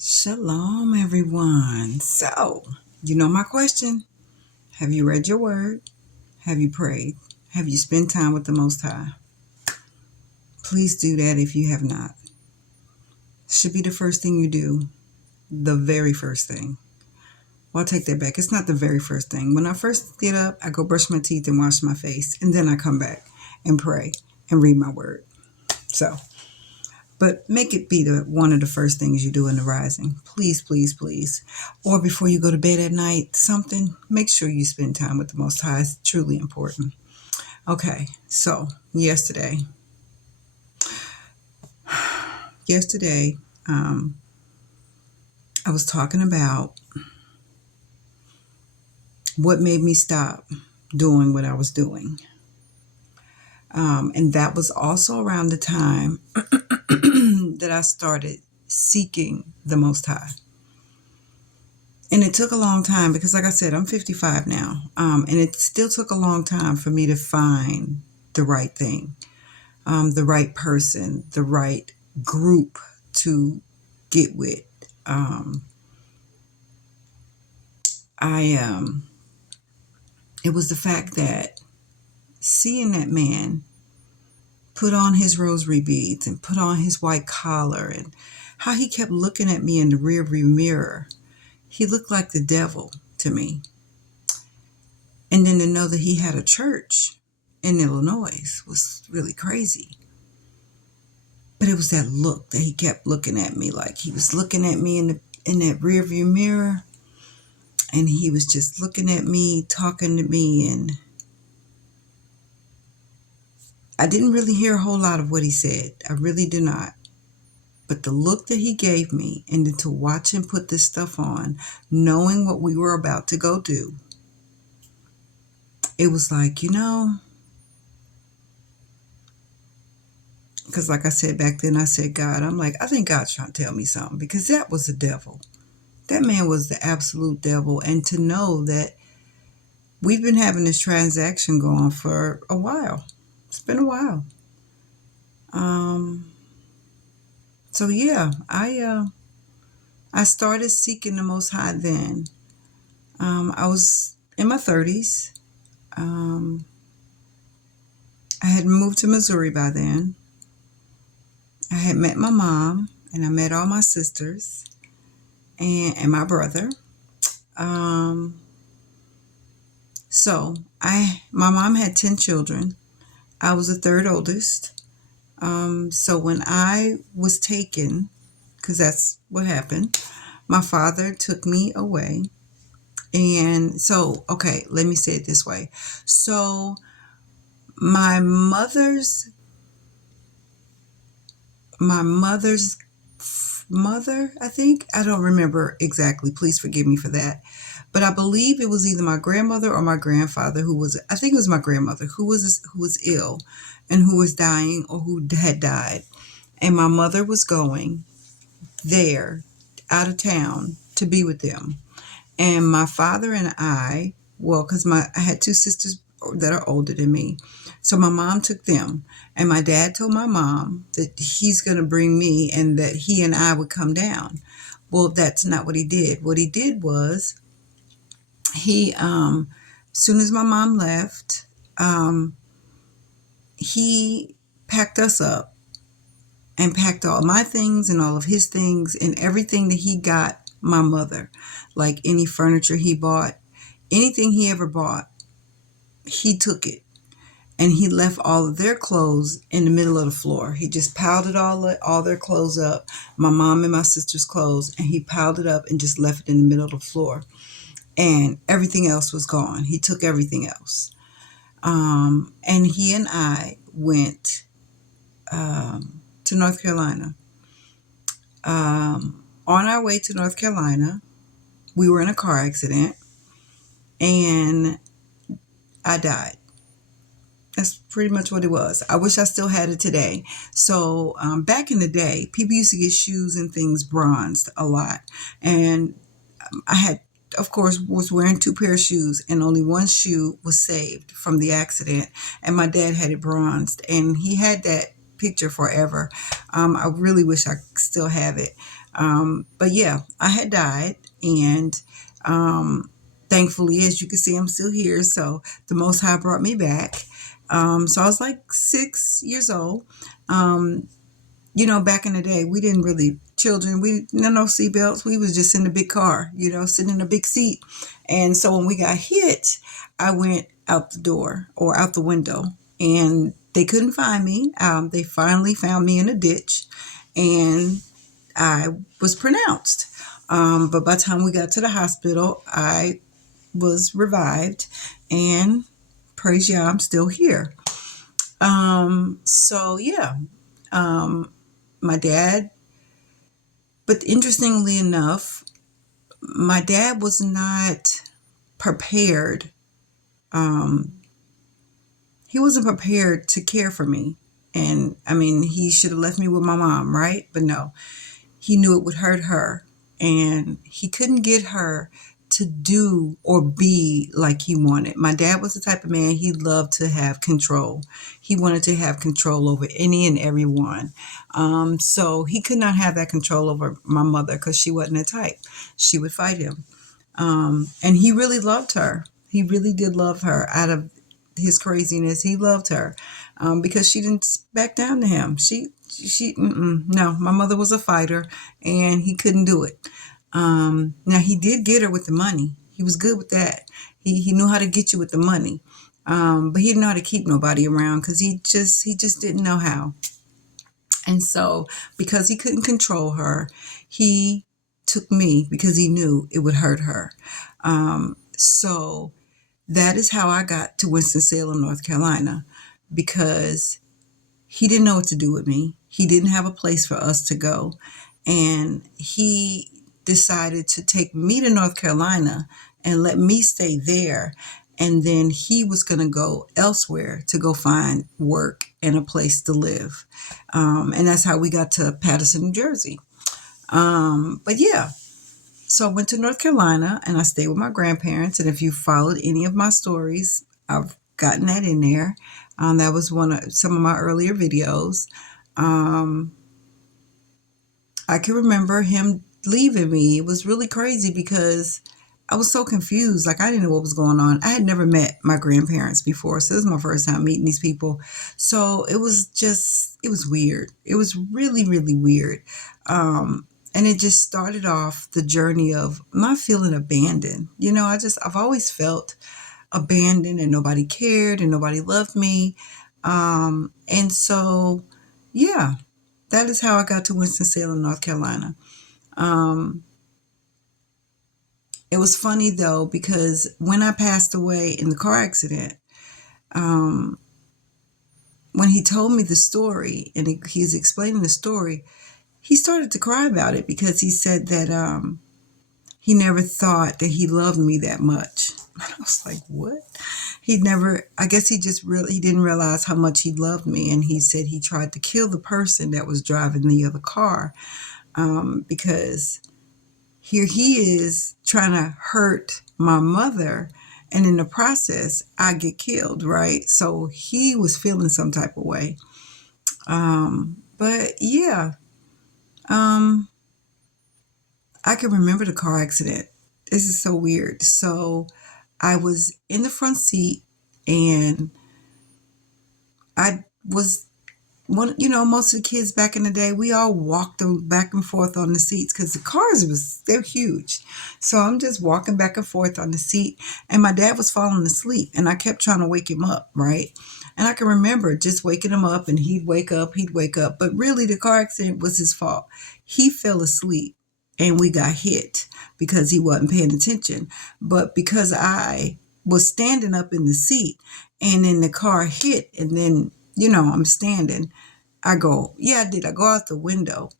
Shalom, everyone. So, you know my question. Have you read your word? Have you prayed? Have you spent time with the Most High? Please do that if you have not. Should be the first thing you do. The very first thing. Well, I'll take that back. It's not the very first thing. When I first get up, I go brush my teeth and wash my face. And then I come back and pray and read my word. So, but make it be one of the first things you do in the rising. Please, please, please. Or before you go to bed at night, something, make sure you spend time with the Most High. It's truly important. Okay, so yesterday, I was talking about what made me stop doing what I was doing. And that was also around the time that I started seeking the Most High. And it took a long time because, like I said, I'm 55 now. And it still took a long time for me to find the right thing, the right person, the right group to get with. It was the fact that seeing that man put on his rosary beads and put on his white collar and how he kept looking at me in the rearview mirror. He looked like the devil to me. And then to know that he had a church in Illinois was really crazy. But it was that look that he kept looking at me, like he was looking at me in that rearview mirror, and he was just looking at me, talking to me, and I didn't really hear a whole lot of what he said. I really do not. But the look that he gave me, and then to watch him put this stuff on, knowing what we were about to go do, it was like, because like I said back then, I said, God, I'm like, I think God's trying to tell me something, because that was the devil. That man was the absolute devil. And to know that we've been having this transaction going for a while. It's been a while. So yeah, I started seeking the Most High then. I was in my 30s. I had moved to Missouri by then. I had met my mom, and I met all my sisters and my brother. Um, so my mom had 10 children. I was the third oldest. So when I was taken, because that's what happened, my father took me away. And so, okay, let me say it this way. So my mother's mother, I think, I don't remember exactly. Please forgive me for that. But I believe it was either my grandmother or my grandfather I think it was my grandmother who was ill and who was dying or who had died. And my mother was going there out of town to be with them. And my father and well, because I had two sisters that are older than me. So my mom took them. And my dad told my mom that he's going to bring me and that he and I would come down. Well, that's not what he did. What he did was as soon as my mom left, he packed us up and packed all my things and all of his things and everything that he got my mother, like any furniture he bought, anything he ever bought, he took it. And he left all of their clothes in the middle of the floor. He just piled it all their clothes up, my mom and my sister's clothes, and he piled it up and just left it in the middle of the floor. And everything else was gone. He took everything else. And he and I went to North Carolina. On our way to North Carolina, we were in a car accident, and I died. That's pretty much what it was. I wish I still had it today. So back in the day, people used to get shoes and things bronzed a lot. And I had, of course, was wearing two pair of shoes, and only one shoe was saved from the accident. And my dad had it bronzed. And he had that picture forever. I really wish I still have it. But yeah, I had died, and thankfully, as you can see, I'm still here. So the Most High brought me back. So I was like 6 years old. Um, back in the day, we didn't really children. We no seatbelts. We was just in the big car, sitting in a big seat. And so when we got hit, I went out the door or out the window, and they couldn't find me. They finally found me in a ditch, and I was pronounced. But by the time we got to the hospital, I was revived, and praise Yah, I'm still here. So yeah, my dad, but interestingly enough, my dad was not prepared. Um, he wasn't prepared to care for me. And I mean, he should have left me with my mom, right? But no, he knew it would hurt her, and he couldn't get her to do or be like he wanted. My dad was the type of man, he loved to have control. He wanted to have control over any and everyone. So he could not have that control over my mother because she wasn't the type. She would fight him. And he really loved her. He really did love her. Out of his craziness, he loved her, because she didn't back down to him. No, my mother was a fighter, and he couldn't do it. Now he did get her with the money. He was good with that. He knew how to get you with the money, but he didn't know how to keep nobody around because he just didn't know how. And so, because he couldn't control her, he took me because he knew it would hurt her. So that is how I got to Winston-Salem, North Carolina, because he didn't know what to do with me. He didn't have a place for us to go. And he decided to take me to North Carolina and let me stay there. And then he was going to go elsewhere to go find work and a place to live. And that's how we got to Paterson, New Jersey. But yeah, so I went to North Carolina and I stayed with my grandparents. And if you followed any of my stories, I've gotten that in there. That was some of my earlier videos. I can remember him leaving me. It was really crazy because I was so confused. Like, I didn't know what was going on. I had never met my grandparents before, so this was my first time meeting these people. So it was weird. It was really, really weird. And it just started off the journey of my feeling abandoned. I've always felt abandoned, and nobody cared and nobody loved me. And so, yeah, that is how I got to Winston-Salem, North Carolina. It was funny though, because when I passed away in the car accident, when he told me the story and he's explaining the story, he started to cry about it because he said that he never thought that he loved me that much. I was like, what? I guess he didn't realize how much he loved me. And he said he tried to kill the person that was driving the other car, because here he is trying to hurt my mother, and in the process, I get killed, right? So he was feeling some type of way. But yeah, I can remember the car accident. This is so weird. So I was in the front seat, and I was most of the kids back in the day, we all walked them back and forth on the seats because the cars they're huge. So I'm just walking back and forth on the seat, and my dad was falling asleep, and I kept trying to wake him up, right? And I can remember just waking him up, and he'd wake up, but really the car accident was his fault. He fell asleep, and we got hit because he wasn't paying attention. But because I was standing up in the seat, and then the car hit, and then I'm standing. I go, yeah, I did. I go out the window,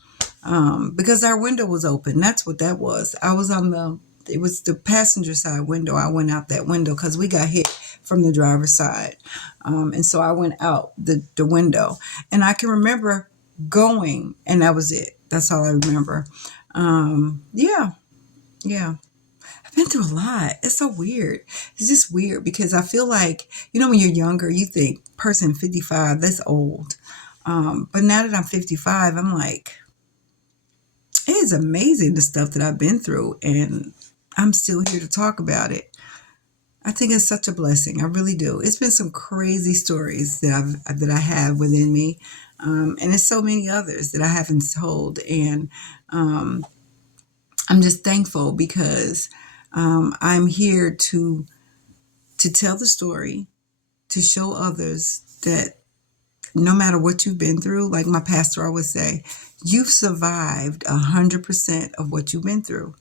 because our window was open. That's what that was. It was the passenger side window. I went out that window because we got hit from the driver's side. And so I went out the window, and I can remember going, and that was it. That's all I remember. Yeah. I've been through a lot. It's so weird. It's just weird because I feel like, when you're younger, you think person 55, that's old. But now that I'm 55, I'm like, it is amazing the stuff that I've been through, and I'm still here to talk about it. I think it's such a blessing. I really do. It's been some crazy stories that I have within me, and there's so many others that I haven't told. And um, I'm just thankful because I'm here to tell the story, to show others that no matter what you've been through, like my pastor always say, you've survived 100% of what you've been through.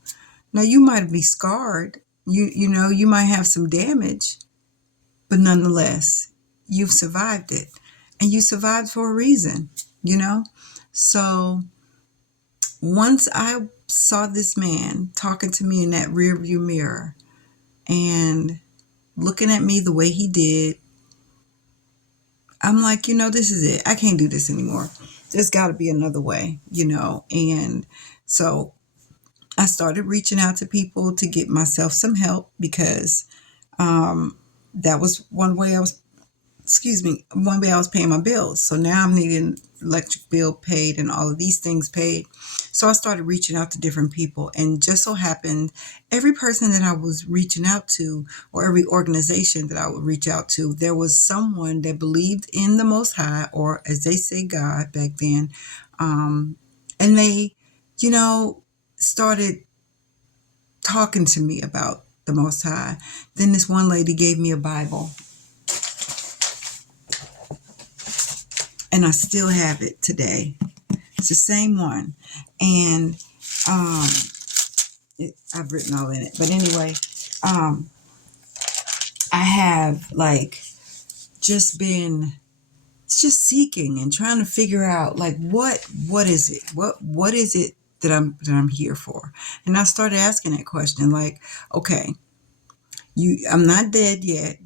Now you might be scarred. You might have some damage, but nonetheless, you've survived it, and you survived for a reason. You know. So once I saw this man talking to me in that rearview mirror and looking at me the way he did, I'm like, this is it. I can't do this anymore. There's got to be another way. And so I started reaching out to people to get myself some help because that was one way I was paying my bills. So now I'm needing electric bill paid and all of these things paid. So I started reaching out to different people, and just so happened every person that I was reaching out to, or every organization that I would reach out to, there was someone that believed in the Most High, or as they say, God back then. And they, started talking to me about the Most High. Then this one lady gave me a Bible, and I still have it today. It's the same one, and I've written all in it. But anyway, I have just been seeking and trying to figure out what is it? What is it that I'm here for? And I started asking that question, like, okay, I'm not dead yet,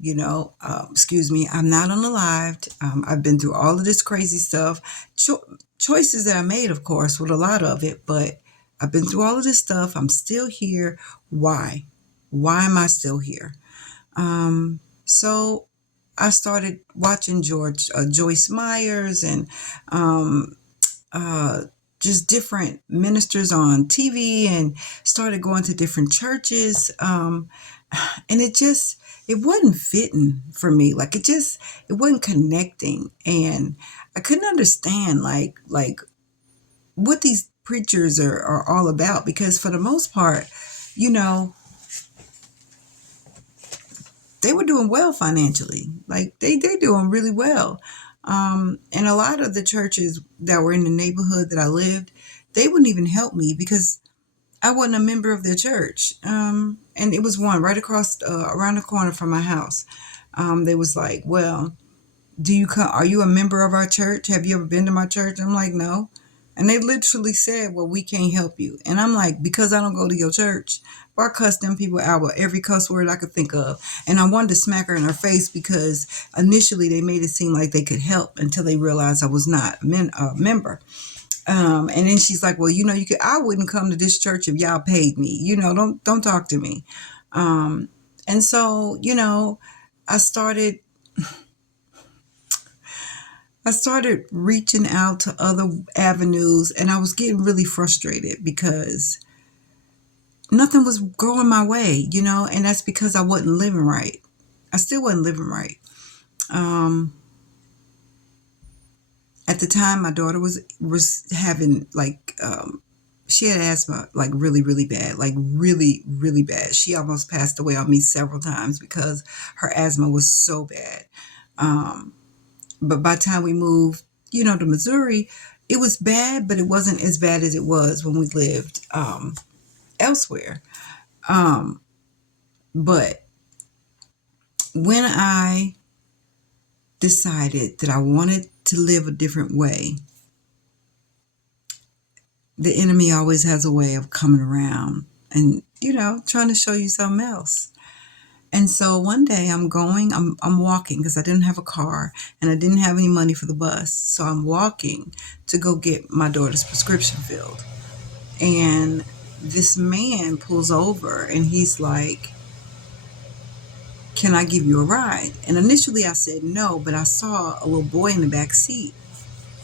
excuse me, I'm not unalived. I've been through all of this crazy stuff. Choices that I made, of course, with a lot of it, but I've been through all of this stuff. I'm still here. Why? Why am I still here? So I started watching Joyce Myers and uh, just different ministers on TV, and started going to different churches. And it wasn't fitting for me. It wasn't connecting, and I couldn't understand what these preachers are all about, because for the most part, you know, they were doing well financially. Like they're doing really well. And a lot of the churches that were in the neighborhood that I lived, they wouldn't even help me because I wasn't a member of their church. And it was one right across, around the corner from my house. They was like, well, are you a member of our church? Have you ever been to my church? I'm like, no. And they literally said, well, we can't help you. And I'm like, because I don't go to your church. But I cussed them people out with every cuss word I could think of. And I wanted to smack her in her face because initially they made it seem like they could help until they realized I was not a member. And then she's like, well, I wouldn't come to this church if y'all paid me. Don't talk to me. And so, I started I started reaching out to other avenues, and I was getting really frustrated because nothing was going my way, and that's because I wasn't living right. I still wasn't living right. Um, at the time, my daughter was having she had asthma, like really, really bad, like really, really bad. She almost passed away on me several times because her asthma was so bad. Um, But by the time we moved, to Missouri, it was bad, but it wasn't as bad as it was when we lived elsewhere. Um, but when I decided that I wanted to live a different way, the enemy always has a way of coming around and, trying to show you something else. And so one day I'm walking because I didn't have a car and I didn't have any money for the bus. So I'm walking to go get my daughter's prescription filled. And this man pulls over and he's like, can I give you a ride? And initially I said no, but I saw a little boy in the back seat.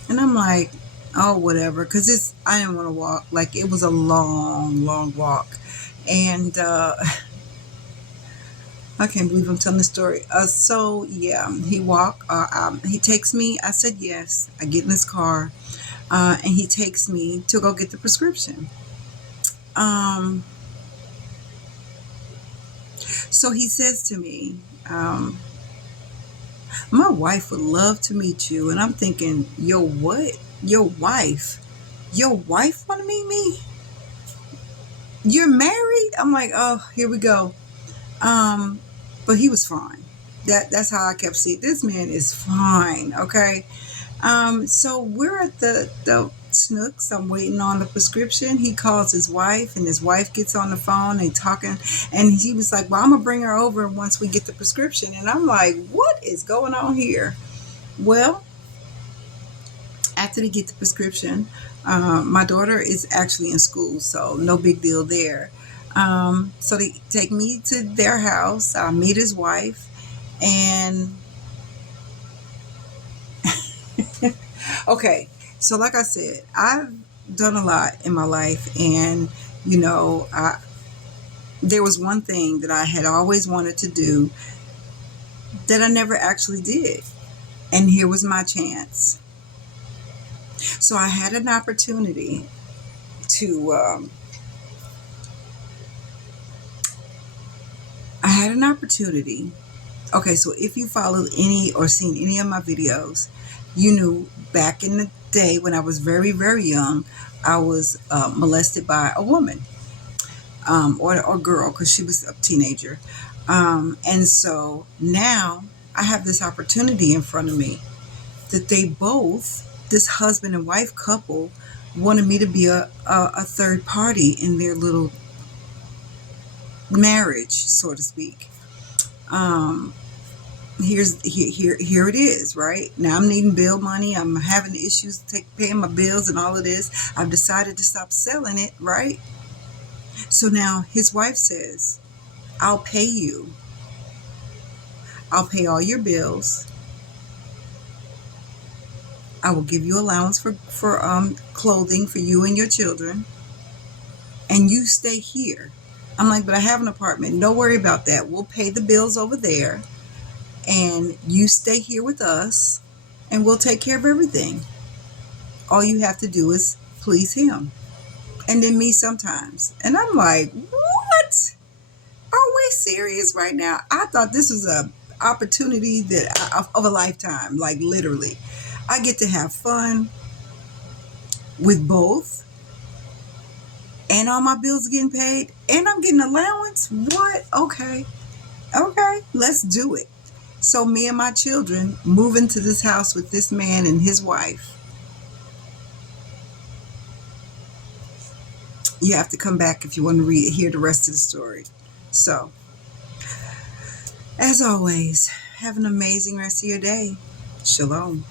And I'm like, oh, whatever. Because I didn't want to walk. Like, it was a long, long walk. And I can't believe I'm telling this story. So, yeah, he takes me. I said yes. I get in his car, and he takes me to go get the prescription. Um, so he says to me, my wife would love to meet you. And I'm thinking, yo, what? Your wife? Your wife want to meet me? You're married? I'm like, oh, here we go. Um, but he was fine. That's how I kept seeing this man is fine. Okay. So we're at the Snooks. I'm waiting on the prescription. He calls his wife, and his wife gets on the phone. They talking, and he was like, "Well, I'm gonna bring her over once we get the prescription." And I'm like, "What is going on here?" Well, after they get the prescription, my daughter is actually in school, so no big deal there. So they take me to their house. I meet his wife, and okay. So, like I said, I've done a lot in my life, and you know, there was one thing that I had always wanted to do that I never actually did, and here was my chance. So I had an opportunity to. I had an opportunity. Okay, so if you followed any or seen any of my videos, you knew back in the day when I was very, very young, I was molested by a woman, or girl, because she was a teenager. And so now I have this opportunity in front of me that they both, this husband and wife couple, wanted me to be a third party in their little marriage, so to speak. Um, here it is. Right now I'm needing bill money. I'm having issues paying my bills and all of this. I've decided to stop selling it. Right. So now his wife says, I'll pay you. I'll pay all your bills. I will give you allowance for clothing for you and your children, and you stay here. I'm like, but I have an apartment. Don't worry about that. We'll pay the bills over there, and you stay here with us, and we'll take care of everything. All you have to do is please him, and then me sometimes. And I'm like, what? Are we serious right now? I thought this was a opportunity of a lifetime. Like, literally, I get to have fun with both, and all my bills are getting paid, and I'm getting allowance. What? Okay, okay, let's do it. So me and my children move into this house with this man and his wife. You have to come back if you want to hear the rest of the story. So, as always, have an amazing rest of your day. Shalom.